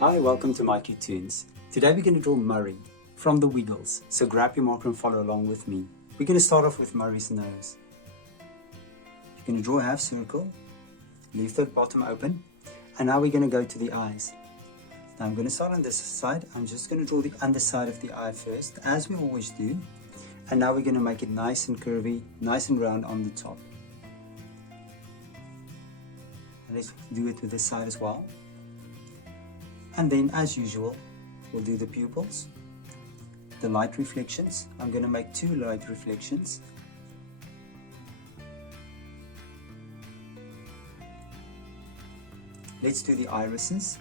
Hi, welcome to My Cute Tunes. Today we're going to draw Murray from the Wiggles, so grab your marker and follow along with me. We're going to start off with Murray's nose. You're going to draw a half circle, leave the bottom open, and now we're going to go to the eyes. Now I'm going to start on this side. I'm just going to draw the underside of the eye first, as we always do, and now we're going to make it nice and curvy, nice and round on the top. And let's do it with this side as well. And then, as usual, we'll do the pupils, the light reflections. I'm going to make 2 light reflections. Let's do the irises.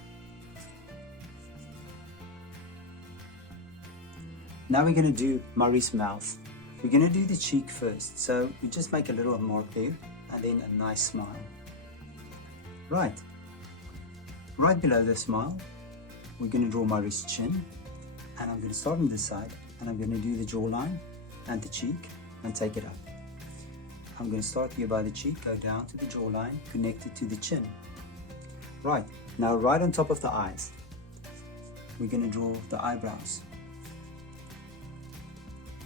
Now we're going to do Murray's mouth. We're going to do the cheek first, so we just make a little mark there, and then a nice smile. Right below the smile, we're going to draw Murray's chin, and I'm going to start on this side, and I'm going to do the jawline and the cheek and take it up. I'm going to start here by the cheek, go down to the jawline, connect it to the chin. Right, now right on top of the eyes, we're going to draw the eyebrows.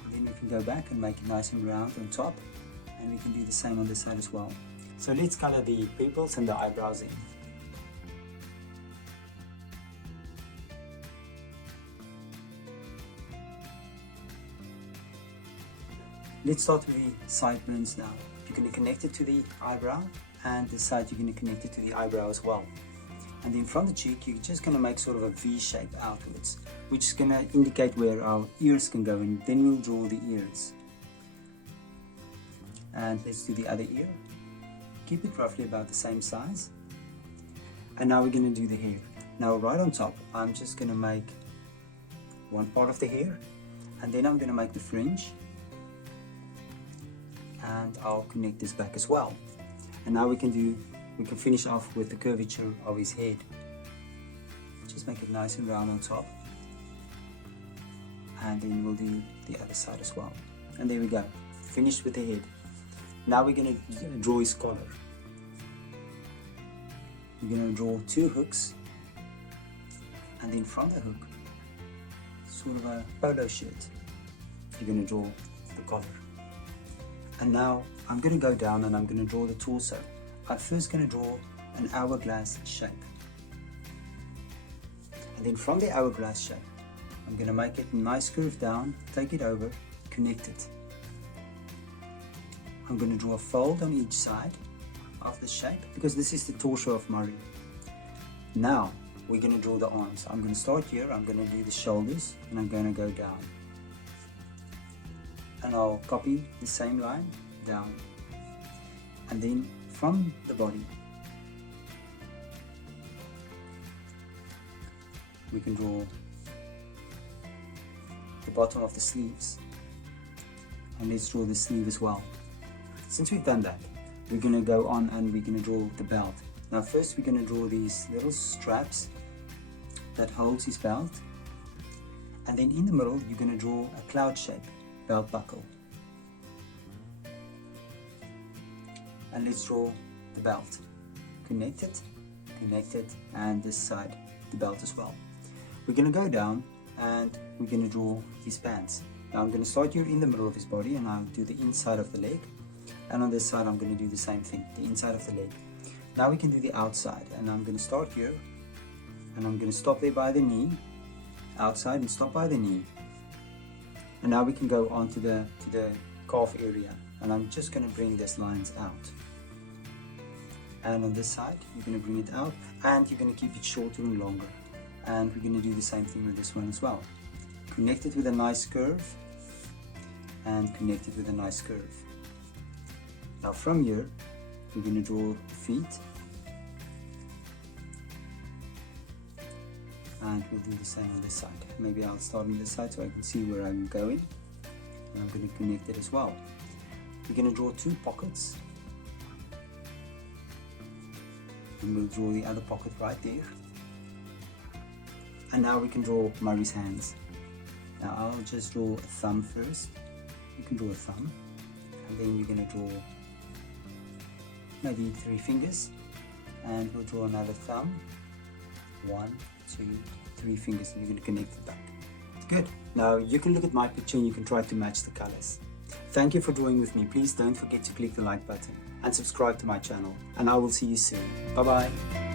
And then we can go back and make it nice and round on top, and we can do the same on this side as well. So let's color the pupils and the eyebrows in. Let's start with the sideburns now. You're going to connect it to the eyebrow, and this side you're going to connect it to the eyebrow as well. And then from the cheek, you're just going to make sort of a V shape outwards, which is going to indicate where our ears can go, and then we'll draw the ears. And let's do the other ear. Keep it roughly about the same size. And now we're going to do the hair. Now right on top, I'm just going to make one part of the hair, and then I'm going to make the fringe. And I'll connect this back as well. And now we can finish off with the curvature of his head. Just make it nice and round on top. And then we'll do the other side as well. And there we go, finished with the head. Now we're going to draw his collar. We're going to draw 2 hooks, and then from the hook, sort of a polo shirt, you're going to draw the collar. And now I'm going to go down and I'm going to draw the torso. I'm first going to draw an hourglass shape. And then from the hourglass shape, I'm going to make it a nice curve down, take it over, connect it. I'm going to draw a fold on each side of the shape, because this is the torso of Murray. Now we're going to draw the arms. I'm going to start here, I'm going to do the shoulders, and I'm going to go down. And I'll copy the same line down, and then from the body we can draw the bottom of the sleeves, and let's draw the sleeve as well. Since we've done that, we're going to go on and we're going to draw the belt. Now first we're going to draw these little straps that holds his belt, and then in the middle you're going to draw a cloud shape belt buckle. And let's draw the belt. Connect it, and this side, the belt as well. We're going to go down and we're going to draw his pants. Now I'm going to start here in the middle of his body, and I'll do the inside of the leg. And on this side I'm going to do the same thing, the inside of the leg. Now we can do the outside, and I'm going to start here, and I'm going to stop there by the knee, outside, and stop by the knee. And now we can go on to the calf area, and I'm just going to bring these lines out. And on this side, you're going to bring it out, and you're going to keep it shorter and longer. And we're going to do the same thing with this one as well. Connect it with a nice curve, and connect it with a nice curve. Now from here, we're going to draw the feet. And we'll do the same on this side. Maybe I'll start on this side so I can see where I'm going. And I'm going to connect it as well. We're going to draw 2 pockets. And we'll draw the other pocket right there. And now we can draw Murray's hands. Now I'll just draw a thumb first. You can draw a thumb. And then you're going to draw maybe 3 fingers, and we'll draw another thumb, 1, 2, 3 fingers, and you're going to connect it back. Good. Now you can look at my picture and you can try to match the colors. Thank you for drawing with me. Please don't forget to click the like button and subscribe to my channel, and I will see you soon. Bye bye.